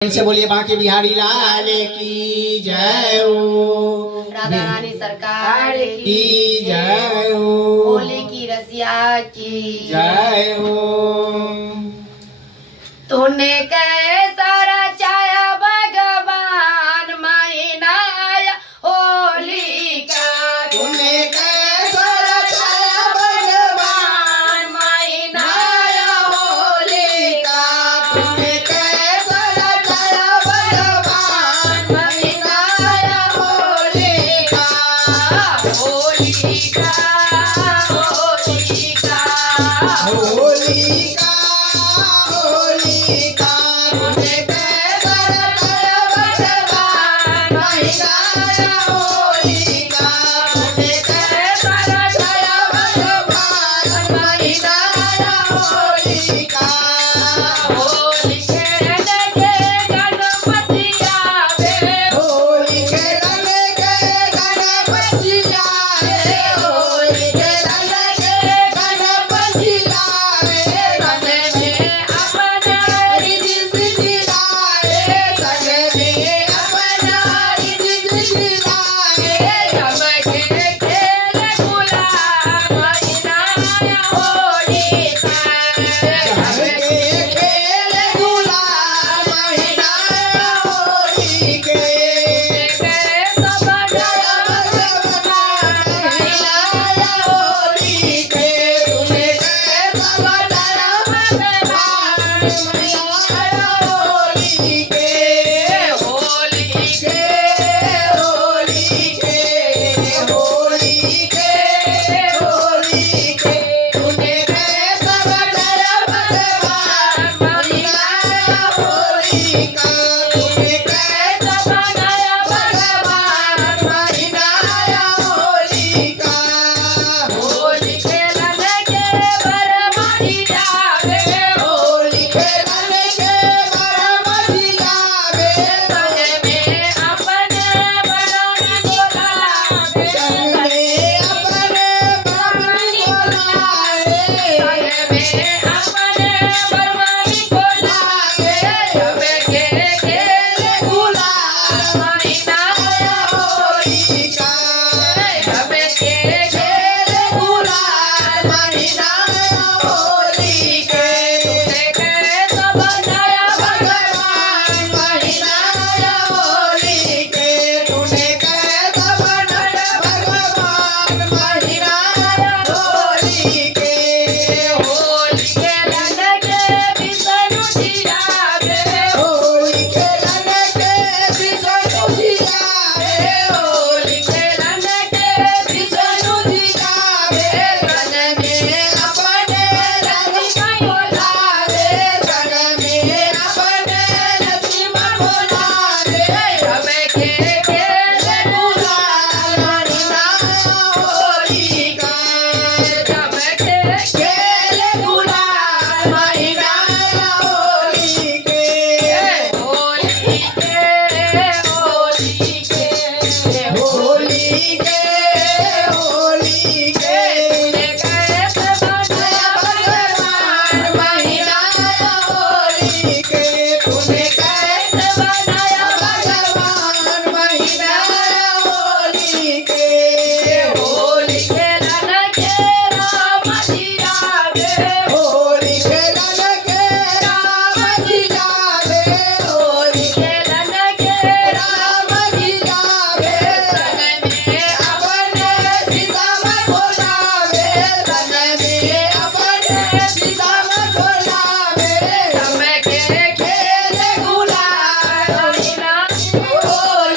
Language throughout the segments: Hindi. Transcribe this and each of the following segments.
से बोलिए बांके बिहारी लाल की जय हो, राधा रानी सरकार की जय हो, होली की रसिया की जय हो। तूने कैसा रचाया भगवान महीना आया होली का, तूने कैसा रचाया भगवान महीना आया होली का, तूने कैसा रचाया भगवान महीना आया होली का, होली का होली का होली का होली का, तूने कैसा रचाया भगवान महीना आया होली का, तूने कैसा रचाया भगवान महीना आया होली का। होली खेलने के गणपति आवे, होली खेलने के गणपति आए, होली खेलने के गणपति आए, सने में अपना रिद्धि सिद्धि लाए, सने में अपना रिद्धि सिद्धि लाए। सबके खेल गुलाल महीना आया होली का, सबके खेल गुलाल महीना आया होली के, सब जय भगवान महीना आया होली के, तूने कैसा बनाया भगवान महीना आया होली के। होली के होली के होली के होली के, तूने कैसा बनाया भगवान महीना आया होली का, तूने कैसा बनाया भगवान महीना आया होली का। होली खेलने के बरमाही आवे, होली खेलने के बरमधी आवे, सने में अपने बनाने बोलावे, संग में अपने ब्राह्मणी बोलाए, सने में अपने बरमाही बोलावे, सबके खेल गुलाल महीना आया होली का सबके खेल गुलाल महीना आया होली के, कैसा बनाया भगवान महीना आया होली के, तूने कैसा बनाया भगवान महीना आया होली के। होली खेलने के विष्णु जी आवे, होली खेलने के विष्णु जी आए, होली खेलने के विष्णु जी आए, सन में अपने लक्ष्मण बोलावे, सन में अपने लक्ष्मण बोलावे। सबके खेल गुलाल महीना आया होली का, सबके खेल गुलाल महीना आया होली के। होली के होली के होली के होली के, कैसे बनाया भगवान महीना आया होली के, तूने कैसे बनाया भगवान महीना आया होली के। होली खेलने के राम जी आवे, होली खेलने के राम जी आवे, होली खेलने के राम जी आवे, अपने सीता में बोलावे, सन में अपने सीता में बोलावे। सबके खेल गुलाल महीना होली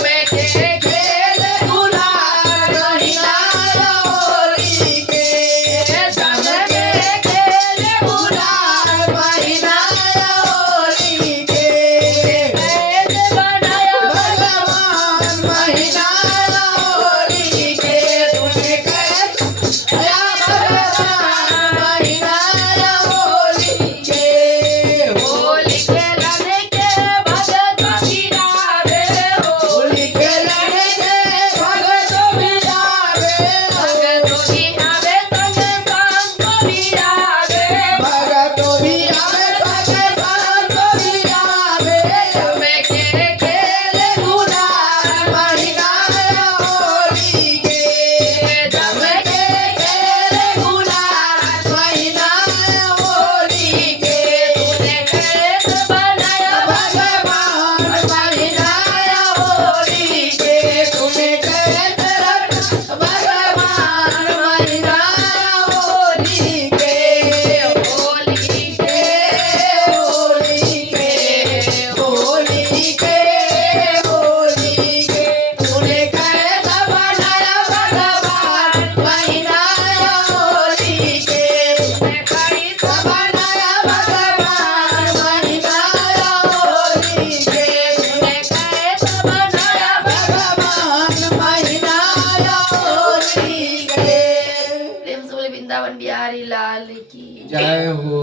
તમે કે खेल गुलाल महीना होली के તમે के ખેલ गुलाल महीना होली के कैद बनाया भगवान महीना होली के तूने कैद या भगवान महीना होली के होली खेलने के भगत बिरावे हो होली खेलने के भगत बिरावे भगत बिरावे संग संत बिरावे भगत भी आवे भगवान भी आवे તમે કે खेल गुलाल महीना होली के તમે के खेल गुलाल महीना होली के તૂને कैद बनाया भगवान महीना होली के तूने कैद रखा भगवान महीना होली के होली के होली के होली के होली के तूने कैद बनाया भगवान महीना होली के તૂને कैद बनाया भगवान महीना होली के તૂને कैद बनाया भगवान महीना होली के प्रेम से बोले वृंदावन बिहारी लाल की जय हो